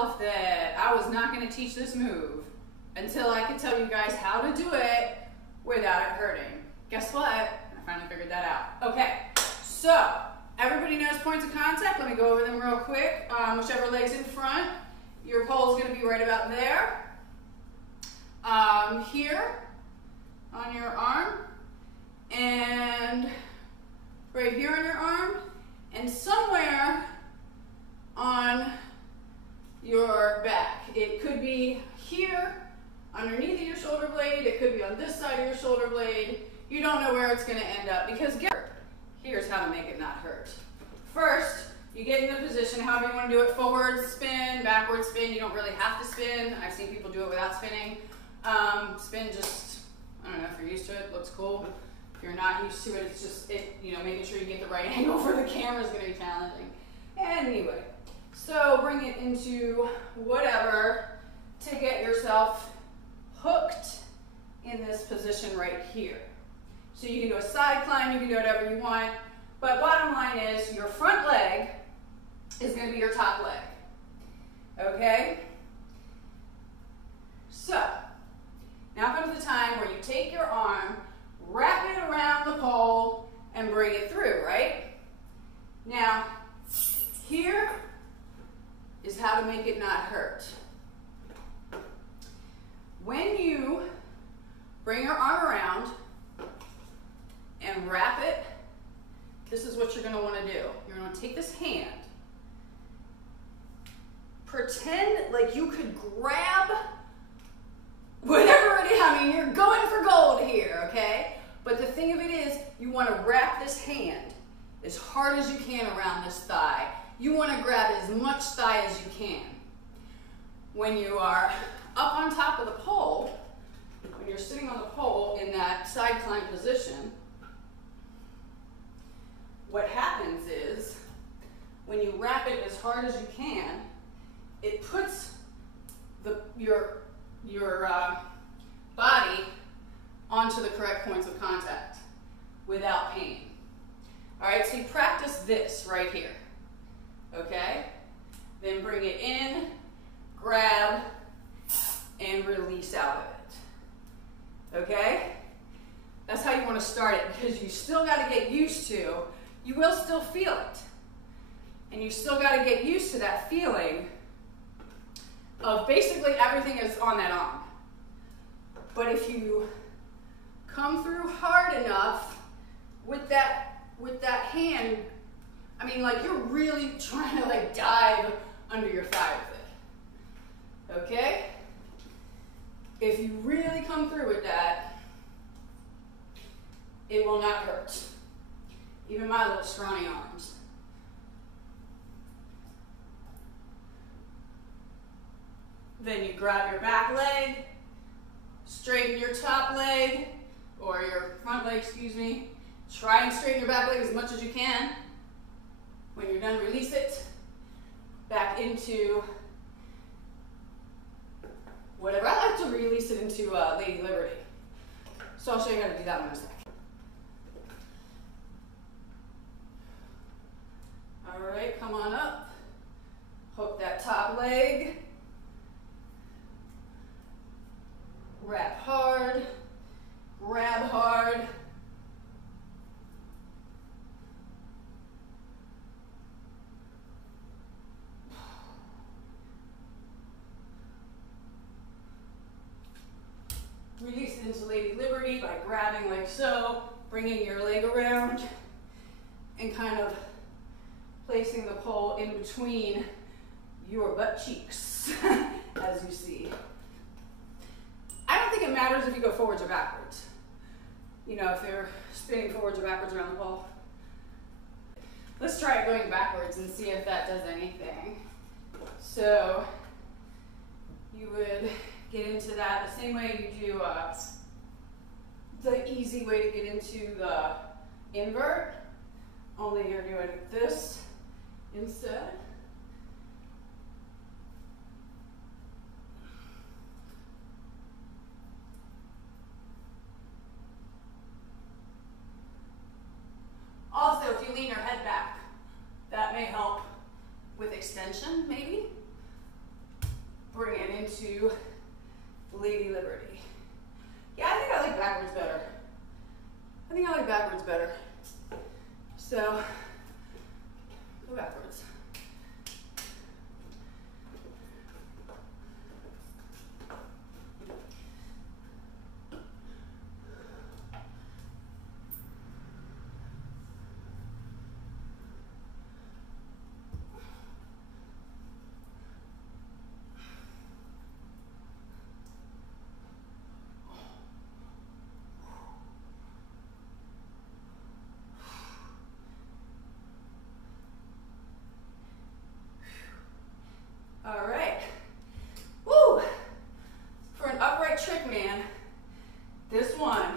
myself that I was not going to teach this move until I could tell you guys how to do it without it hurting. Guess what? I finally figured that out. Okay, so everybody knows points of contact. Let me go over them real quick. Whichever leg's in front, your pole is going to be right about there. Here on your arm, and right here on your arm, and somewhere on your back. It could be here underneath of your shoulder blade, it could be on this side of your shoulder blade. You don't know where it's going to end up because here's how to make it not hurt. First, you get in the position, however you want to do it, forward spin, backward spin. You don't really have to spin. I've seen people do it without spinning. Spin just, I don't know, if you're used to it, looks cool. If you're not used to it, it's just, making sure you get the right angle for the camera is going to be challenging. Anyway, so bring it into whatever to get yourself hooked in this position right here. So you can do a side climb, you can do whatever you want, but bottom line is your front leg is going to be your top leg. Okay? So, now comes the time where you take your arm, wrap it around the pole, and bring it through, right? Now, here is how to make it not hurt. When you bring your arm around and wrap it, this is what you're going to want to do. You're going to take this hand, pretend like you could grab whatever it is. I mean, you're going for gold here, okay? But the thing of it is, you want to wrap this hand as hard as you can around this thigh. You want to grab as much thigh as you can. When you are up on top of the pole, when you're sitting on the pole in that side climb position, what happens is, when you wrap it as hard as you can, it puts your body onto the correct points of contact without pain. All right, so you practice this right here, okay? Then bring it in, grab, and release out of it, okay? That's how you want to start it, because you still got to get used to, you will still feel it, and you still got to get used to that feeling of basically everything is on that arm. But if you come through hard enough with that hand, I mean, like you're really trying to like dive under your thigh with it, okay? If you really come through with that, it will not hurt. Even my little scrawny arms. Then you grab your back leg, straighten your top leg, or your front leg, excuse me. Try and straighten your back leg as much as you can. When you're done, release it back into whatever. I like to release it into Lady Liberty. So I'll show you how to do that one in a second. All right, come on up. Hook that top leg. Wrap hard, grab hard. Release it into Lady Liberty by grabbing like so, bringing your leg around, and kind of placing the pole in between your butt cheeks, as you see. I don't think it matters if you go forwards or backwards. You know, if they're spinning forwards or backwards around the pole. Let's try it going backwards and see if that does anything. So you would get into that the same way you do the easy way to get into the invert, only you're doing this instead. Also, if you lean your head back, that may help with extension, maybe. bring it into Lady Liberty. Yeah, I think I like backwards better. I think I like backwards better. So, go backwards. All right. Woo! For an upright trick man, this one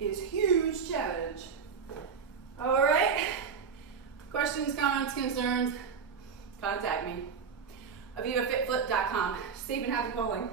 is huge challenge. All right. Questions, comments, concerns, contact me. AvivaFitFlip.com. Safe and happy pulling.